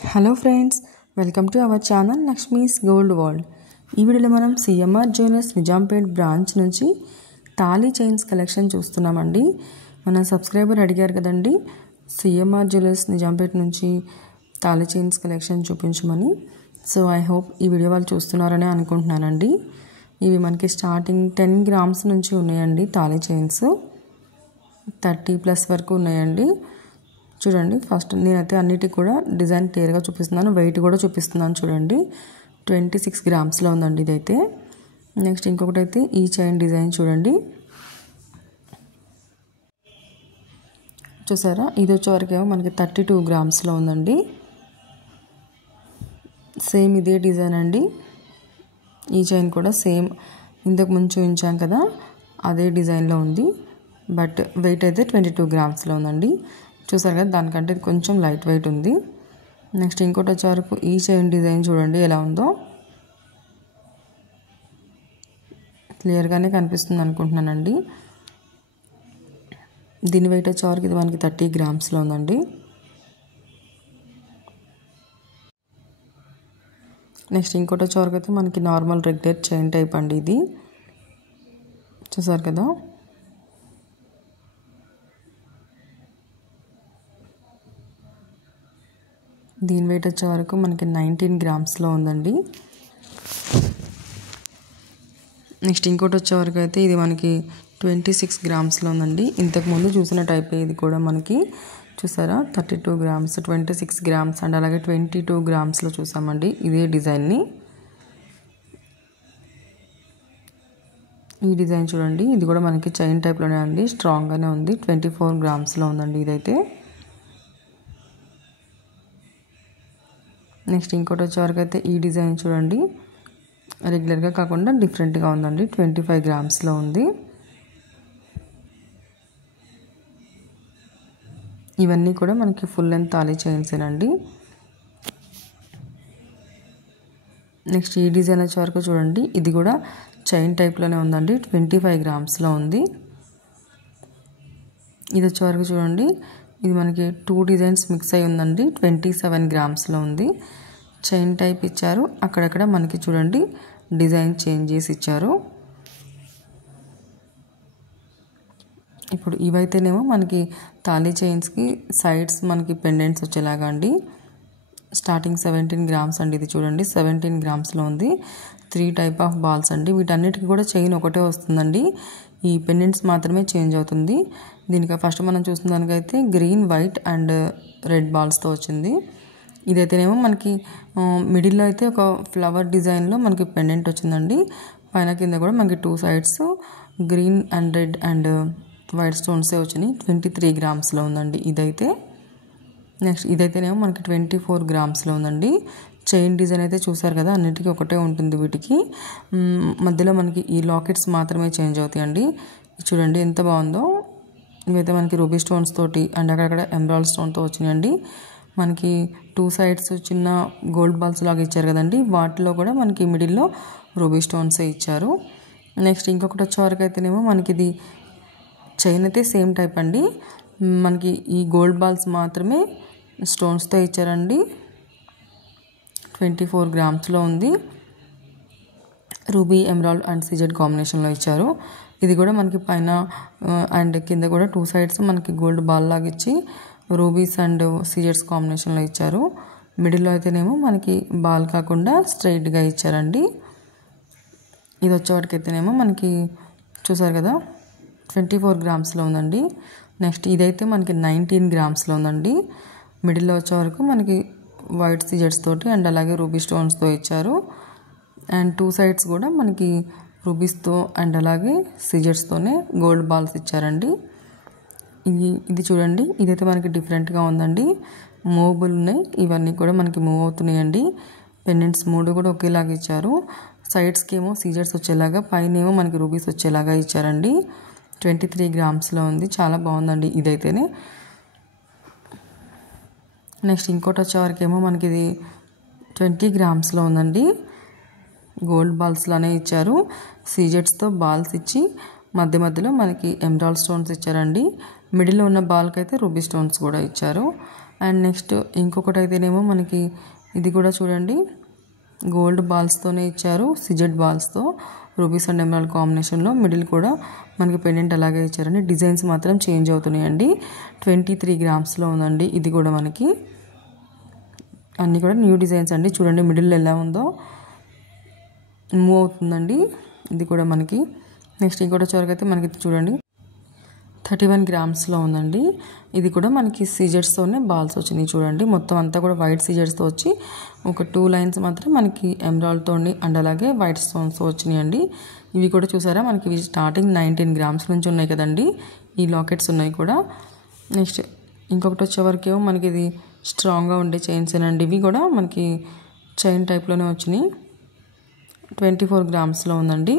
Hello friends, welcome to our channel Lakshmi's gold world. ఈ వీడియోలో మనం సిఎంఆర్ జ్యువెలర్స్ నిజాంపేట్ బ్రాంచ్ నుంచి తాళీ చైన్స్ కలెక్షన్ చూస్తున్నామండి. మన సబ్స్క్రైబర్ అడిగారు కదండి, సిఎంఆర్ జ్యువెలర్స్ నిజాంపేట్ నుంచి తాళీ చైన్స్ కలెక్షన్ చూపించమని. సో ఐ హోప్ ఈ వీడియో వాళ్ళు చూస్తున్నారని అనుకుంటున్నానండి. ఇవి మనకి స్టార్టింగ్ 10 గ్రామ్స్ నుంచి ఉన్నాయండి. తాళీ చైన్స్ 30+ వరకు ఉన్నాయండి. చూడండి, ఫస్ట్ నేనైతే అన్నిటికి కూడా డిజైన్ క్లియర్గా చూపిస్తున్నాను, వెయిట్ కూడా చూపిస్తున్నాను. చూడండి, 26 గ్రామ్స్లో ఉందండి ఇదైతే. నెక్స్ట్ ఇంకొకటి అయితే ఈ చైన్ డిజైన్ చూడండి, చూసారా? ఇది వచ్చేవరకేమో మనకి 32 గ్రామ్స్లో ఉందండి. సేమ్ ఇదే డిజైన్ అండి. ఈ చైన్ కూడా సేమ్ ఇంతకు ముందు చూపించాం కదా, అదే డిజైన్లో ఉంది. బట్ వెయిట్ అయితే 22 గ్రామ్స్లో ఉందండి. చూసారు కదా, దానికంటే కొంచెం లైట్ వెయిట్ ఉంది. నెక్స్ట్ ఇంకోటి వచ్చేవరకు ఈ చైన్ డిజైన్ చూడండి ఎలా ఉందో. క్లియర్గానే కనిపిస్తుంది అనుకుంటున్నానండి. దీని వెయిట్ వచ్చేవరకు ఇది మనకి 30 గ్రామ్స్లో ఉందండి. నెక్స్ట్ ఇంకోటి వచ్చేవరకు అయితే మనకి నార్మల్ రెగ్యులర్ చైన్ టైప్ అండి ఇది. చూసారు కదా, దీని వెయిట్ వచ్చే వరకు మనకి 19 గ్రామ్స్లో ఉందండి. నెక్స్ట్ ఇంకోటి వచ్చే వరకు అయితే ఇది మనకి 26 గ్రామ్స్లో ఉందండి. ఇంతకుముందు చూసిన టైప్ ఇది కూడా మనకి, చూసారా? 32 గ్రామ్స్, 26 గ్రామ్స్ అండ్ అలాగే 22 గ్రామ్స్లో చూసామండి ఇదే డిజైన్ని. ఈ డిజైన్ చూడండి, ఇది కూడా మనకి చైన్ టైప్లోనే ఉంది, స్ట్రాంగ్గానే ఉంది. 24 గ్రామ్స్లో ఉందండి ఇదైతే. నెక్స్ట్ ఇంకోటి వచ్చేవరకు అయితే ఈ డిజైన్ చూడండి, రెగ్యులర్గా కాకుండా డిఫరెంట్గా ఉందండి. 25 గ్రామ్స్లో ఉంది. ఇవన్నీ కూడా మనకి ఫుల్ లెంత్ తాళీ చైన్సేనండి. నెక్స్ట్ ఈ డిజైన్ వచ్చేవరకు చూడండి, ఇది కూడా చైన్ టైప్లోనే ఉందండి. 25 గ్రామ్స్లో ఉంది. ఇది వచ్చేవరకు చూడండి, ఇది మనకి 2 డిజైన్స్ మిక్స్ అయి ఉందండి. 27 గ్రామ్స్లో ఉంది. చైన్ టైప్ ఇచ్చారు, అక్కడక్కడ మనకి చూడండి డిజైన్ చేంజ్ చేసి ఇచ్చారు. ఇప్పుడు ఇవైతేనేమో మనకి తాళీ చైన్స్కి సైడ్స్ మనకి పెండెంట్స్ వచ్చేలాగా అండి. స్టార్టింగ్ 17 గ్రామ్స్ అండి. ఇది చూడండి 17 గ్రామ్స్లో ఉంది. 3 టైప్ ఆఫ్ బాల్స్ అండి. వీటన్నిటికీ కూడా చైన్ ఒకటే వస్తుందండి, ఈ పెండెంట్స్ మాత్రమే చేంజ్ అవుతుంది. దీనికి ఫస్ట్ మనం చూసిన దానికైతే గ్రీన్, వైట్ అండ్ రెడ్ బాల్స్తో వచ్చింది. ఇదైతేనేమో మనకి మిడిల్లో అయితే ఒక ఫ్లవర్ డిజైన్లో మనకి పెండెంట్ వచ్చిందండి. పైన కింద కూడా మనకి 2 sides green and red and white స్టోన్సే వచ్చినాయి. 23 గ్రామ్స్లో ఉందండి ఇదైతే. నెక్స్ట్ ఇదైతేనేమో మనకి 24 గ్రామ్స్లో ఉందండి. చైన్ డిజైన్ అయితే చూసారు కదా, అన్నిటికీ ఒకటే ఉంటుంది. వీటికి మధ్యలో మనకి ఈ లాకెట్స్ మాత్రమే చేంజ్ అవుతాయండి. చూడండి ఎంత బాగుందో. ఇవైతే మనకి రూబీ స్టోన్స్ తోటి అండ్ అక్కడక్కడ ఎమరాల్డ్ స్టోన్తో వచ్చినాయండి. మనకి 2 సైడ్స్ చిన్న గోల్డ్ బాల్స్ లాగా ఇచ్చారు కదండి, వాటిలో కూడా మనకి మిడిల్లో రూబీ స్టోన్సే ఇచ్చారు. నెక్స్ట్ ఇంకొకటి వచ్చేవరకు అయితేనేమో మనకి ఇది చైన్ అయితే సేమ్ టైప్ అండి. మనకి ఈ గోల్డ్ బాల్స్ మాత్రమే స్టోన్స్తో ఇచ్చారండి. 24 గ్రామ్స్లో ఉంది. రూబీ, ఎమరాల్డ్ అండ్ సిజెడ్ కాంబినేషన్లో ఇచ్చారు. ఇది కూడా మనకి పైన అండ్ కింద కూడా 2 సైడ్స్ మనకి గోల్డ్ బాల్ లాగా ఇచ్చి రూబీస్ అండ్ సిజెడ్స్ కాంబినేషన్లో ఇచ్చారు. మిడిల్లో అయితేనేమో మనకి బాల్ కాకుండా స్ట్రైట్గా ఇచ్చారండి. ఇది వచ్చేవాటికి అయితేనేమో మనకి చూసారు కదా 24 గ్రామ్స్లో ఉందండి. నెక్స్ట్ ఇదైతే మనకి 19 గ్రామ్స్లో ఉందండి. మిడిల్లో వచ్చేవరకు మనకి వైట్ సిజెడ్స్ తోటి అండ్ అలాగే రూబీ స్టోన్స్తో ఇచ్చారు. అండ్ 2 సైడ్స్ కూడా మనకి రూబీస్తో అండ్ అలాగే సిజెడ్స్తోనే గోల్డ్ బాల్స్ ఇచ్చారండి. ఇది చూడండి, ఇదైతే మనకి డిఫరెంట్గా ఉందండి. మూవబుల్ ఉన్నాయి, ఇవన్నీ కూడా మనకి మూవ్ అవుతున్నాయండి. పెండెంట్స్ 3 కూడా ఒకేలాగా ఇచ్చారు. సైడ్స్కి ఏమో సీజర్స్ వచ్చేలాగా, పైన ఏమో మనకి రూబీస్ వచ్చేలాగా ఇచ్చారండి. 23 గ్రామ్స్లో ఉంది. చాలా బాగుందండి ఇదైతేనే. నెక్స్ట్ ఇంకోటి వచ్చేవరకు ఏమో మనకి ఇది 20 గ్రామ్స్లో ఉందండి. గోల్డ్ బాల్స్లానే ఇచ్చారు. సీజెట్స్తో బాల్స్ ఇచ్చి మధ్య మధ్యలో మనకి ఎమరాల్డ్ స్టోన్స్ ఇచ్చారండి. మిడిల్లో ఉన్న బాల్కి అయితే రూబీ స్టోన్స్ కూడా ఇచ్చారు. అండ్ నెక్స్ట్ ఇంకొకటి అయితేనేమో మనకి ఇది కూడా చూడండి గోల్డ్ బాల్స్తోనే ఇచ్చారు, సిజెడ్ బాల్స్తో రూబీస్ అండ్ ఎమరాల్డ్ కాంబినేషన్లో. మిడిల్ కూడా మనకి పెండెంట్ అలాగే ఇచ్చారండి. డిజైన్స్ మాత్రం చేంజ్ అవుతున్నాయండి. 23 గ్రామ్స్లో ఉందండి. ఇది కూడా మనకి అన్నీ కూడా న్యూ డిజైన్స్ అండి. చూడండి మిడిల్ ఎలా ఉందో మూవ్ అవుతుందండి. ఇది కూడా మనకి నెక్స్ట్ ఇంకోటి వచ్చేవరకు అయితే మనకి చూడండి 31 గ్రామ్స్లో ఉందండి. ఇది కూడా మనకి సీజర్స్తోనే బాల్స్ వచ్చినాయి చూడండి. మొత్తం అంతా కూడా వైట్ సీజర్స్తో వచ్చి ఒక 2 లైన్స్ మాత్రం మనకి ఎమరాల్డ్తో అండ్ అలాగే వైట్ స్టోన్స్తో వచ్చినాయండి. ఇవి కూడా చూసారా మనకి ఇవి స్టార్టింగ్ 19 గ్రామ్స్ నుంచి ఉన్నాయి కదండి. ఈ లాకెట్స్ ఉన్నాయి కూడా. నెక్స్ట్ ఇంకొకటి వచ్చేవరకేమో మనకి ఇది స్ట్రాంగ్గా ఉండే చైన్స్ అండి. ఇవి కూడా మనకి చైన్ టైప్లోనే వచ్చినాయి. 24 గ్రామ్స్లో ఉందండి.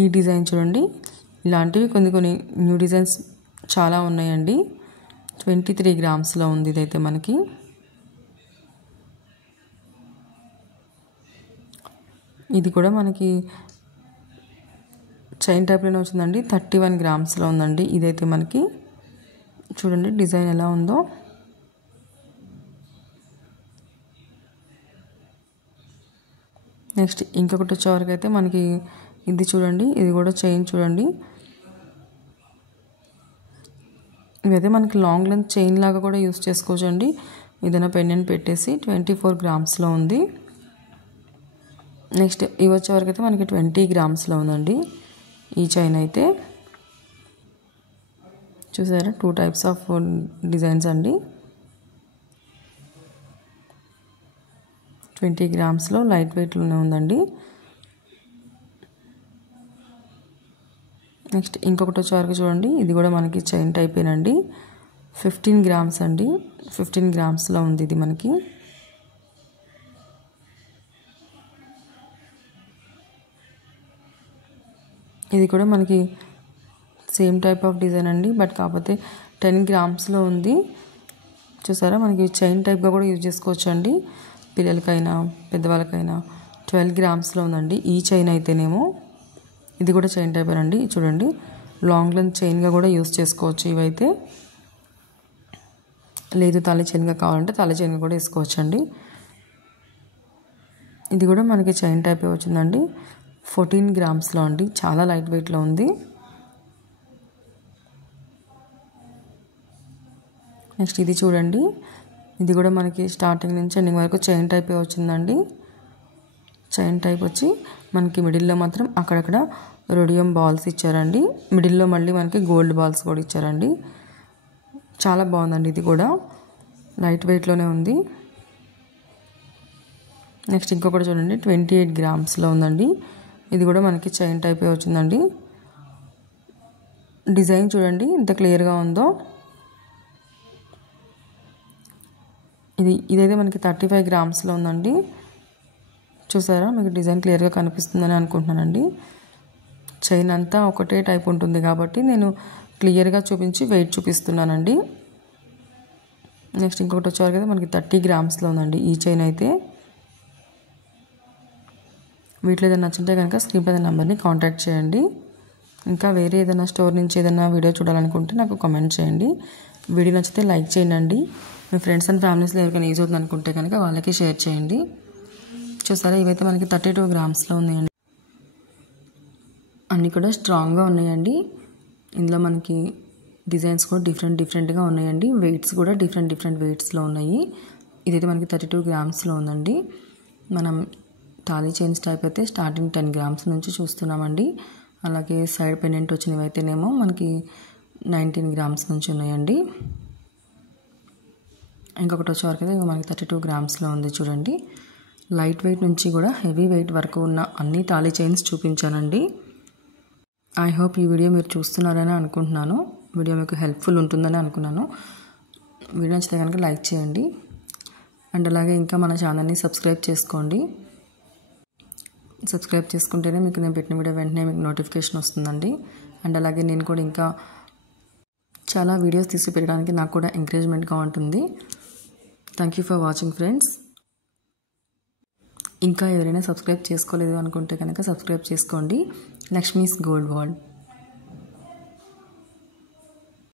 ఈ డిజైన్ చూడండి, ఇలాంటివి కొన్ని న్యూ డిజైన్స్ చాలా ఉన్నాయండి. 23 గ్రామ్స్లో ఉంది ఇదైతే మనకి. ఇది కూడా మనకి చైన్ టైప్లోనే వచ్చిందండి. 31 గ్రామ్స్లో ఉందండి. ఇదైతే మనకి చూడండి డిజైన్ ఎలా ఉందో. నెక్స్ట్ ఇంకొకటి వచ్చేవరకు అయితే మనకి ఇది చూడండి, ఇది కూడా చైన్ చూడండి. ఇవైతే మనకి లాంగ్ లెంత్ చైన్ లాగా కూడా యూస్ చేసుకోవచ్చు అండి. ఏదైనా పెండెంట్ పెట్టేసి 24 గ్రామ్స్లో ఉంది. నెక్స్ట్ ఇవి వచ్చేవరకు అయితే మనకి 20 గ్రామ్స్లో ఉందండి. ఈ చైన్ అయితే చూసారా 2 టైప్స్ ఆఫ్ డిజైన్స్ అండి. 20 గ్రామ్స్లో లైట్ వెయిట్లోనే ఉందండి. నెక్స్ట్ ఇంకొకటి వచ్చేవరకు చూడండి, ఇది కూడా మనకి చైన్ టైపేనండి. 15 గ్రామ్స్ అండి. 15 గ్రామ్స్లో ఉంది ఇది మనకి. ఇది కూడా మనకి సేమ్ టైప్ ఆఫ్ డిజైన్ అండి, బట్ కాకపోతే 10 గ్రామ్స్లో ఉంది. చూసారా మనకి చైన్ టైప్గా కూడా యూజ్ చేసుకోవచ్చు అండి, పిల్లలకైనా పెద్దవాళ్ళకైనా. 12 గ్రామ్స్లో ఉందండి ఈ చైన్ అయితేనేమో. ఇది కూడా చైన్ టైప్ అండి. చూడండి లాంగ్ లెంత్ చైన్గా కూడా యూస్ చేసుకోవచ్చు. ఇవైతే లేదు తాళి చైన్గా కావాలంటే తాళి చైన్గా కూడా వేసుకోవచ్చు అండి. ఇది కూడా మనకి చైన్ టైపే వచ్చిందండి. 14 గ్రామ్స్లో అండి. చాలా లైట్ వెయిట్లో ఉంది. నెక్స్ట్ ఇది చూడండి, ఇది కూడా మనకి స్టార్టింగ్ నుంచి ఎండింగ్ వరకు చైన్ టైపే వచ్చిందండి. చైన్ టైప్ వచ్చి మనకి మిడిల్లో మాత్రం అక్కడక్కడ రోడియం బాల్స్ ఇచ్చారండి. మిడిల్లో మళ్ళీ మనకి గోల్డ్ బాల్స్ కూడా ఇచ్చారండి. చాలా బాగుందండి. ఇది కూడా లైట్ వెయిట్లోనే ఉంది. నెక్స్ట్ ఇంకొకటి చూడండి 28 గ్రామ్స్లో ఉందండి. ఇది కూడా మనకి చైన్ టైపే వచ్చిందండి. డిజైన్ చూడండి ఎంత క్లియర్గా ఉందో. ఇదైతే మనకి 35 గ్రామ్స్లో ఉందండి. చూసారా మీకు డిజైన్ క్లియర్గా కనిపిస్తుందని అనుకుంటున్నానండి. చైన్ అంతా ఒకటే టైప్ ఉంటుంది కాబట్టి నేను క్లియర్గా చూపించి వెయిట్ చూపిస్తున్నానండి. నెక్స్ట్ ఇంకొకటి వచ్చేవారు కదా మనకి 30 గ్రామ్స్లో ఉందండి ఈ చైన్ అయితే. వీటిలో ఏదైనా నచ్చుంటే కనుక స్క్రీన్ పైన నెంబర్ని కాంటాక్ట్ చేయండి. ఇంకా వేరే ఏదైనా స్టోర్ నుంచి ఏదైనా వీడియో చూడాలనుకుంటే నాకు కామెంట్ చేయండి. వీడియో నచ్చితే లైక్ చేయండి. మీ ఫ్రెండ్స్ అండ్ ఫ్యామిలీస్లో ఎవరికైనా యూజ్ అవుతుంది అనుకుంటే కనుక వాళ్ళకి షేర్ చేయండి. చూసారా ఇవైతే మనకి 32 గ్రామ్స్లో ఉన్నాయండి. అన్నీ కూడా స్ట్రాంగ్గా ఉన్నాయండి. ఇందులో మనకి డిజైన్స్ కూడా డిఫరెంట్గా ఉన్నాయండి. వెయిట్స్ కూడా డిఫరెంట్ వెయిట్స్లో ఉన్నాయి. ఇదైతే మనకి 32 గ్రామ్స్లో ఉందండి. మనం తాళీ చైన్స్ టైప్ అయితే స్టార్టింగ్ 10 గ్రామ్స్ నుంచి చూస్తున్నామండి. అలాగే సైడ్ పెండెంట్ వచ్చినవి అయితేనేమో మనకి 19 గ్రామ్స్ నుంచి ఉన్నాయండి. ఇంకొకటి వచ్చేవరకు అయితే మనకి 32 గ్రామ్స్లో ఉంది చూడండి. లైట్ వెయిట్ నుంచి కూడా హెవీ వెయిట్ వరకు ఉన్న అన్ని తాళీ చైన్స్ చూపించానండి. ఐ హోప్ ఈ వీడియో మీరు చూస్తున్నారని అనుకుంటున్నాను. వీడియో మీకు హెల్ప్ఫుల్ ఉంటుందని అనుకున్నాను. వీడియో నచ్చితే కనుక లైక్ చేయండి. అండ్ అలాగే ఇంకా మన ఛానల్ని సబ్స్క్రైబ్ చేసుకోండి. సబ్స్క్రైబ్ చేసుకుంటేనే మీకు నేను పెట్టిన వీడియో వెంటనే మీకు నోటిఫికేషన్ వస్తుందండి. అండ్ అలాగే నేను కూడా ఇంకా చాలా వీడియోస్ తీసి పెట్టడానికి నాకు కూడా ఎంకరేజ్మెంట్గా ఉంటుంది. Thank you for watching friends. ఇంకా ఎవరైనా సబ్స్క్రైబ్ చేసుకోలేదు అనుకుంటే కనుక సబ్స్క్రైబ్ చేసుకోండి. Lakshmi's gold world.